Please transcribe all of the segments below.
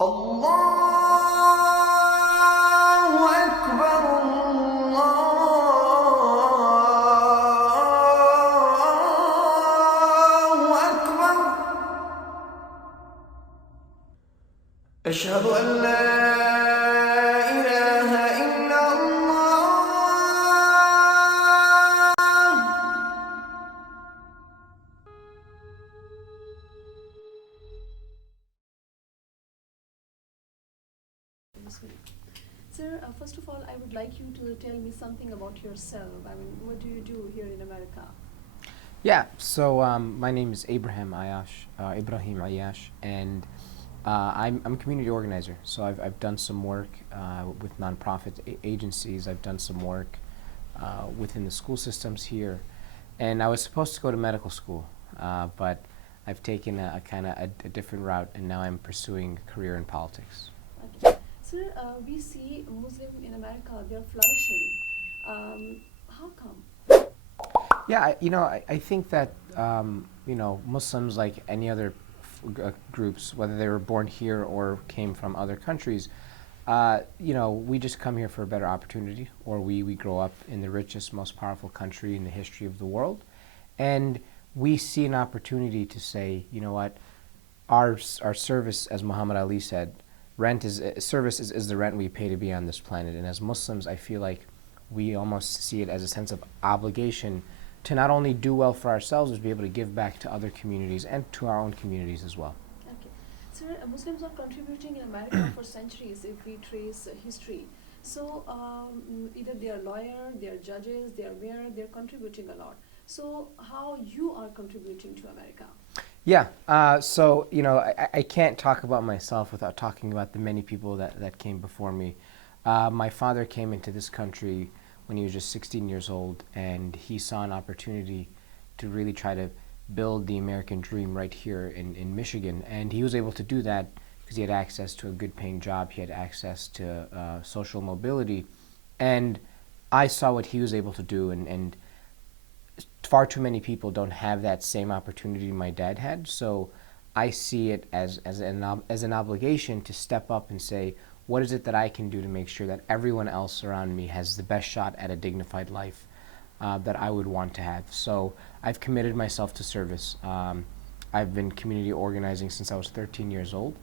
الله أكبر الله أكبر أشهد أن لا إله إلا الله Sir, first of all, I would like you to tell me something about yourself. I mean, what do you do here in America? Yeah, so my name is Ibrahim Aiyash, and I'm a community organizer. So I've done some work with nonprofit agencies. I've done some work within the school systems here, and I was supposed to go to medical school, but I've taken a kind of a different route, and now I'm pursuing a career in politics. Okay. Sir, we see Muslim in America, they're flourishing. How come? Yeah, I think that Muslims, like any other groups, whether they were born here or came from other countries, we just come here for a better opportunity, or we grow up in the richest, most powerful country in the history of the world, and we see an opportunity to say, you know what, our service, as Muhammad Ali said, service is the rent we pay to be on this planet. And as Muslims, I feel like we almost see it as a sense of obligation to not only do well for ourselves, but be able to give back to other communities and to our own communities as well. Okay. Sir, Muslims are contributing in America for centuries if we trace history. So either they are lawyers, they are judges, they are mayor, they are contributing a lot. So how you are contributing to America? Yeah, I can't talk about myself without talking about the many people that came before me. My father came into this country when he was just 16 years old, and he saw an opportunity to really try to build the American dream right here in Michigan. And he was able to do that because he had access to a good paying job, he had access to social mobility, and I saw what he was able to do, and far too many people don't have that same opportunity my dad had. So I see it as an obligation to step up and say, what is it that I can do to make sure that everyone else around me has the best shot at a dignified life that I would want to have? So I've committed myself to service. I've been community organizing since I was 13 years old.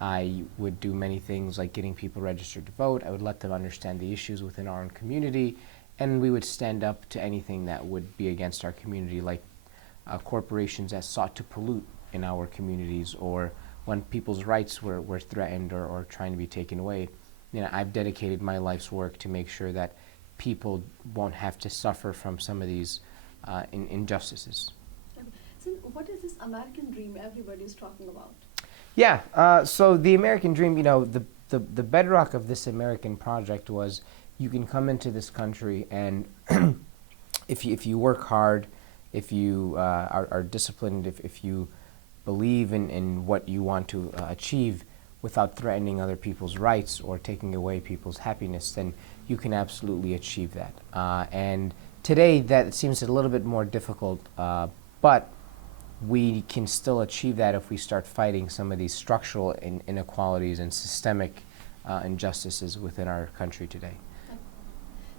I would do many things like getting people registered to vote. I would let them understand the issues within our own community, and we would stand up to anything that would be against our community, like corporations that sought to pollute in our communities, or when people's rights were threatened or trying to be taken away. I've dedicated my life's work to make sure that people won't have to suffer from some of these injustices. Okay. So what is this American dream everybody is talking about? Yeah, so the American dream, the bedrock of this American project was you can come into this country, and if you work hard, if you are disciplined, if you believe in what you want to achieve without threatening other people's rights or taking away people's happiness, then you can absolutely achieve that. And today that seems a little bit more difficult, but we can still achieve that if we start fighting some of these structural inequalities and systemic injustices within our country today.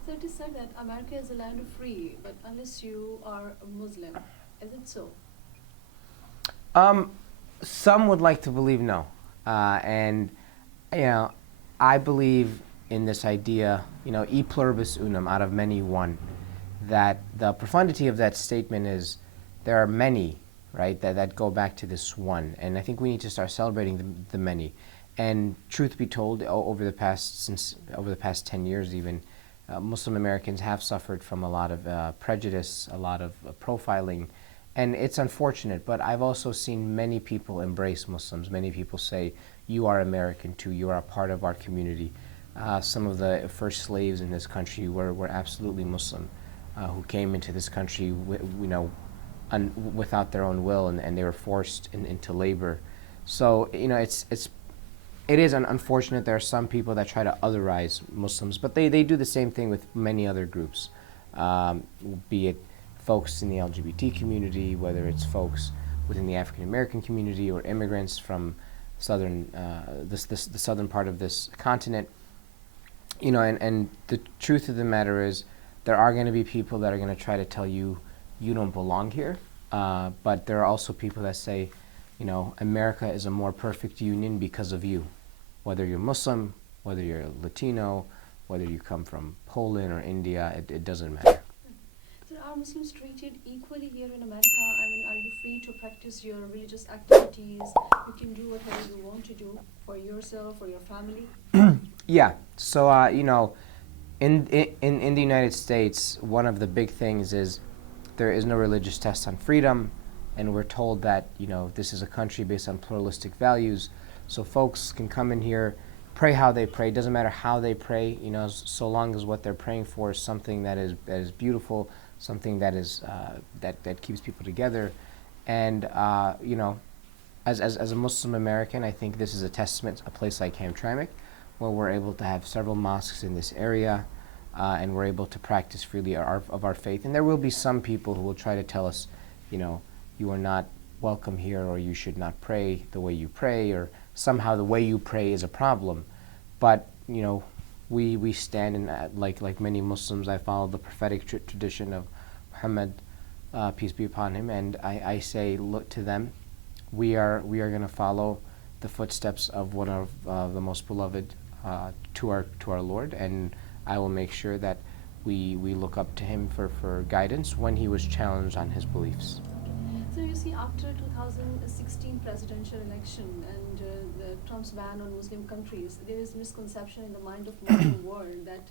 So it is said that America is a land of free, but unless you are a Muslim, is it so? Some would like to believe no, and I believe in this idea, e pluribus unum, out of many one, that the profundity of that statement is there are many, right, that go back to this one, and I think we need to start celebrating the many. And truth be told, over the past 10 years even, Muslim Americans have suffered from a lot of prejudice, a lot of profiling, and it's unfortunate, but I've also seen many people embrace Muslims. Many people say, you are American too, you are a part of our community. Some of the first slaves in this country were absolutely Muslim, who came into this country without their own will, and they were forced into labor. So it is unfortunate there are some people that try to otherize Muslims, but they do the same thing with many other groups, be it folks in the LGBT community, whether it's folks within the African American community or immigrants from the southern part of this continent. And the truth of the matter is, there are going to be people that are going to try to tell you you don't belong here, but there are also people that say, America is a more perfect union because of you, whether you're Muslim, whether you're Latino, whether you come from Poland or India, it doesn't matter. So are Muslims treated equally here in America? I mean, are you free to practice your religious activities? You can do whatever you want to do for yourself or your family? Yeah. So, in the United States, one of the big things is there is no religious test on freedom, and we're told that, this is a country based on pluralistic values, so folks can come in here, pray how they pray. Doesn't matter how they pray, so long as what they're praying for is something that is beautiful, something that is that keeps people together. And as a Muslim American, I think this is a testament to a place like Hamtramck, where we're able to have several mosques in this area, and we're able to practice freely of our faith. And there will be some people who will try to tell us, you are not welcome here, or you should not pray the way you pray, or somehow the way you pray is a problem. But we stand in like many Muslims. I follow the prophetic tradition of Muhammad, peace be upon him, and I say, look to them. We are going to follow the footsteps of one of the most beloved to our Lord, and I will make sure that we look up to him for guidance when he was challenged on his beliefs. So you see, after 2016 presidential election and the Trump's ban on Muslim countries, there is misconception in the mind of Muslim world that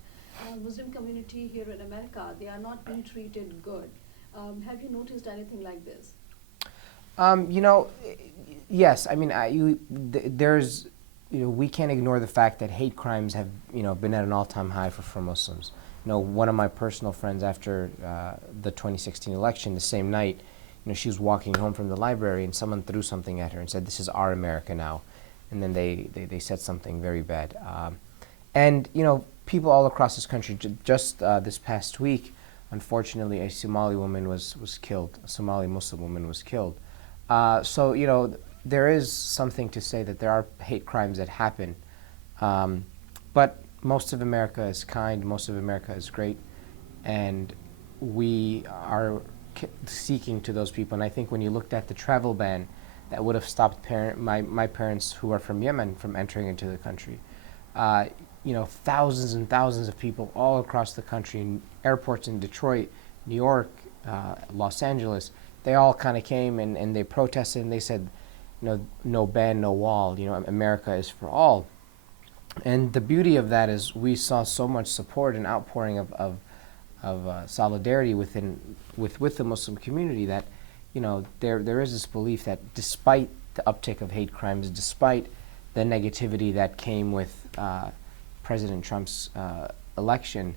Muslim community here in America, they are not being treated good. Have you noticed anything like this? Yes. I mean, there's, we can't ignore the fact that hate crimes have, been at an all-time high for Muslims. One of my personal friends, after the 2016 election, the same night, she was walking home from the library and someone threw something at her and said, "This is our America now." And then they said something very bad. And, people all across this country, just this past week, unfortunately, a Somali woman was killed. A Somali Muslim woman was killed. So, there is something to say that there are hate crimes that happen. But most of America is kind, most of America is great, and we are seeking to those people. And I think when you looked at the travel ban that would have stopped my parents who are from Yemen from entering into the country, thousands and thousands of people all across the country, in airports in Detroit, New York, Los Angeles, they all kind of came and they protested and they said, no ban, no wall, America is for all. And the beauty of that is we saw so much support and outpouring of solidarity with the Muslim community that, there is this belief that despite the uptick of hate crimes, despite the negativity that came with President Trump's election,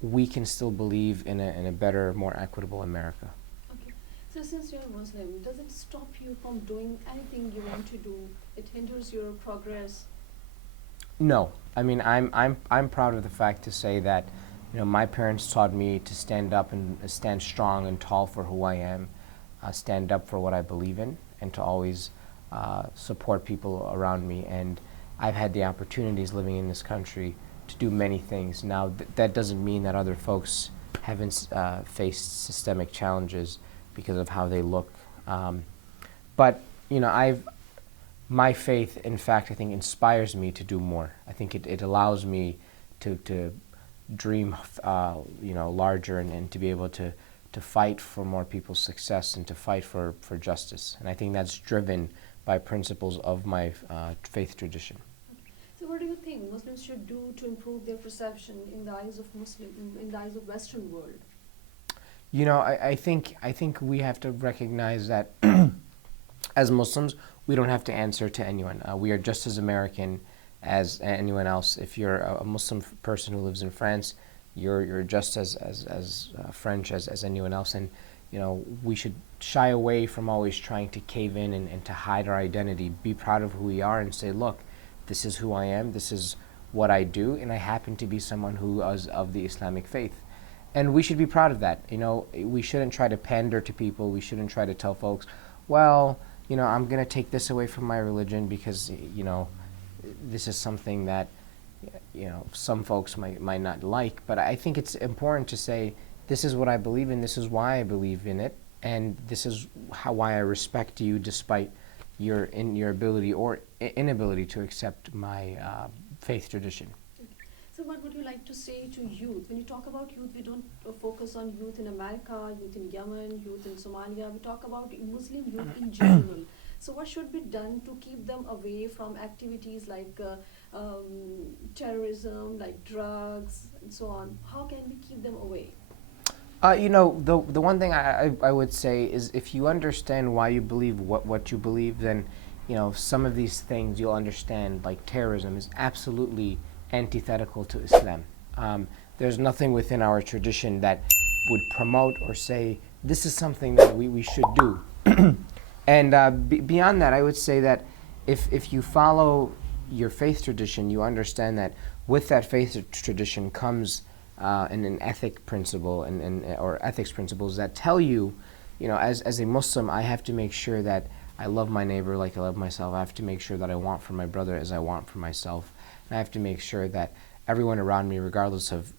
we can still believe in a better, more equitable America. Okay. So since you're a Muslim, does it stop you from doing anything you want to do? It hinders your progress? No. I mean, I'm proud of the fact to say that, my parents taught me to stand up and stand strong and tall for who I am, stand up for what I believe in, and to always support people around me. And I've had the opportunities living in this country to do many things. Now, that doesn't mean that other folks haven't faced systemic challenges because of how they look. But, my faith, in fact, I think inspires me to do more. I think it allows me to dream, larger and to be able to fight for more people's success and to fight for justice. And I think that's driven by principles of my faith tradition. So what do you think Muslims should do to improve their perception in the eyes of in the eyes of Western world? I think we have to recognize that as Muslims, we don't have to answer to anyone. We are just as American as anyone else. If you're a Muslim person who lives in France, you're just as French as anyone else. And we should shy away from always trying to cave in and to hide our identity. Be proud of who we are and say, look, this is who I am, this is what I do, and I happen to be someone who is of the Islamic faith. And we should be proud of that. We shouldn't try to pander to people. We shouldn't try to tell folks, well, I'm going to take this away from my religion because, this is something that, some folks might not like. But I think it's important to say, this is what I believe in, this is why I believe in it, and this is why I respect you despite your ability or inability to accept my faith tradition. So what would you like to say to youth? When you talk about youth, we don't focus on youth in America, youth in Yemen, youth in Somalia. We talk about Muslim youth in general. So what should be done to keep them away from activities like terrorism, like drugs, and so on? How can we keep them away? The one thing I would say is, if you understand why you believe what you believe, then, some of these things you'll understand, like terrorism is absolutely antithetical to Islam. There's nothing within our tradition that would promote or say this is something that we should do. And beyond that, I would say that if you follow your faith tradition, you understand that with that faith tradition comes an ethic principle or ethics principles that tell you, as a Muslim, I have to make sure that I love my neighbor like I love myself. I have to make sure that I want for my brother as I want for myself. And I have to make sure that everyone around me, regardless of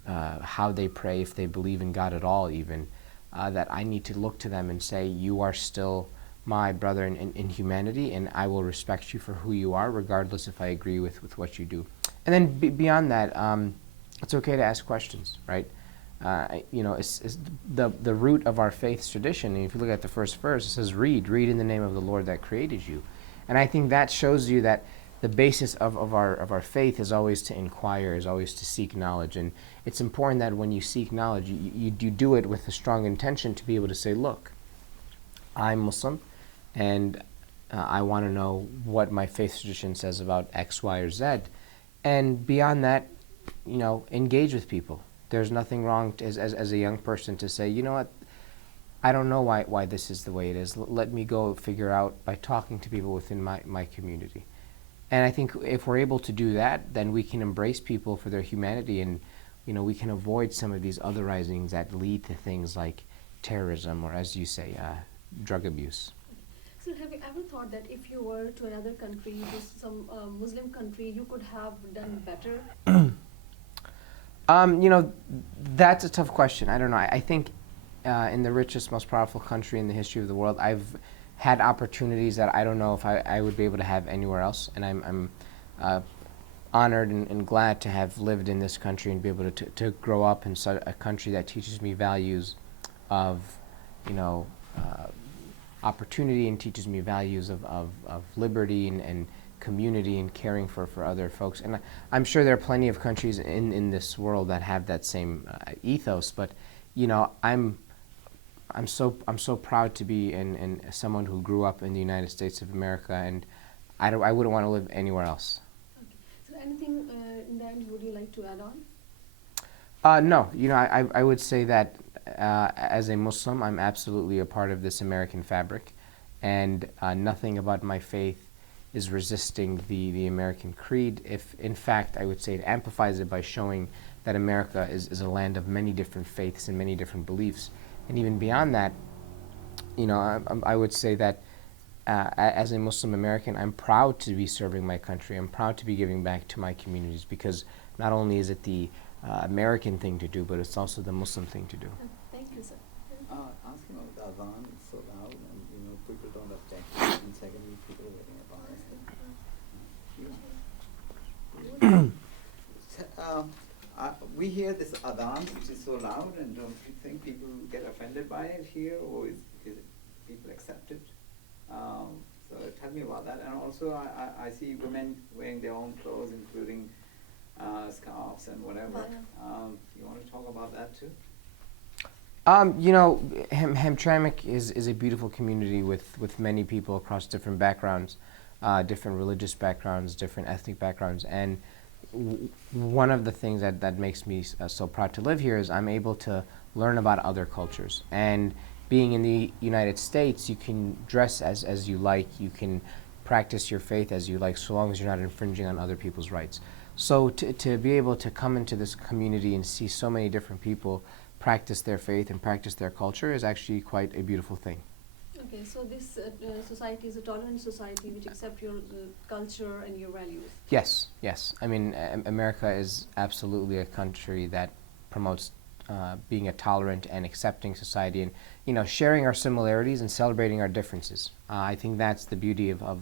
how they pray, if they believe in God at all even, that I need to look to them and say, you are still my brother in humanity, and I will respect you for who you are, regardless if I agree with what you do. And then beyond that, it's okay to ask questions, right? It's the root of our faith's tradition. And if you look at the first verse, it says, read in the name of the Lord that created you. And I think that shows you that the basis of our faith is always to inquire, is always to seek knowledge. And it's important that when you seek knowledge, you do it with a strong intention to be able to say, look, I'm Muslim, and I want to know what my faith tradition says about X, Y, or Z. And beyond that, engage with people. There's nothing wrong as a young person to say, you know what, I don't know why this is the way it is. Let me go figure out by talking to people within my community. And I think if we're able to do that, then we can embrace people for their humanity, and we can avoid some of these other risings that lead to things like terrorism or, as you say, drug abuse. So have you ever thought that if you were to another country, some Muslim country, you could have done better? That's a tough question. I don't know. I think in the richest, most powerful country in the history of the world, I've had opportunities that I don't know if I would be able to have anywhere else. And I'm honored and glad to have lived in this country and be able to grow up in such a country that teaches me values of, opportunity, and teaches me values of liberty and community and caring for other folks. And I'm sure there are plenty of countries in this world that have that same ethos. But I'm so proud to be in someone who grew up in the United States of America, and I wouldn't want to live anywhere else. Okay. So anything in the end would you like to add on? No. I would say that as a Muslim, I'm absolutely a part of this American fabric, and nothing about my faith is resisting the American creed. If, in fact, I would say it amplifies it by showing that America is a land of many different faiths and many different beliefs. And even beyond that, I would say that as a Muslim American, I'm proud to be serving my country. I'm proud to be giving back to my communities, because not only is it the American thing to do, but it's also the Muslim thing to do. Thank you, sir. Asking about the adhan is so loud, and people don't object. And secondly, people are waiting about it. We hear this adhan, which is so loud, and don't you think people get offended by it here, or is it people accept it? So tell me about that. And also, I see women wearing their own clothes, including scarves and whatever. You want to talk about that too? Hamtramck is a beautiful community with many people across different backgrounds, different religious backgrounds, different ethnic backgrounds. And one of the things that makes me so proud to live here is I'm able to learn about other cultures. And being in the United States, you can dress as you like, you can practice your faith as you like, so long as you're not infringing on other people's rights. So to be able to come into this community and see so many different people practice their faith and practice their culture is actually quite a beautiful thing. Okay. Okay, so this society is a tolerant society which accept your culture and your values. Yes, yes. I mean, America is absolutely a country that promotes being a tolerant and accepting society, and sharing our similarities and celebrating our differences. I think that's the beauty of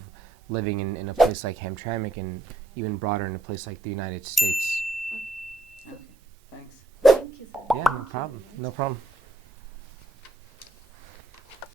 living in a place like Hamtramck, and even broader in a place like the United States. Okay. Thanks. Thank you, sir. Yeah, no problem. No problem.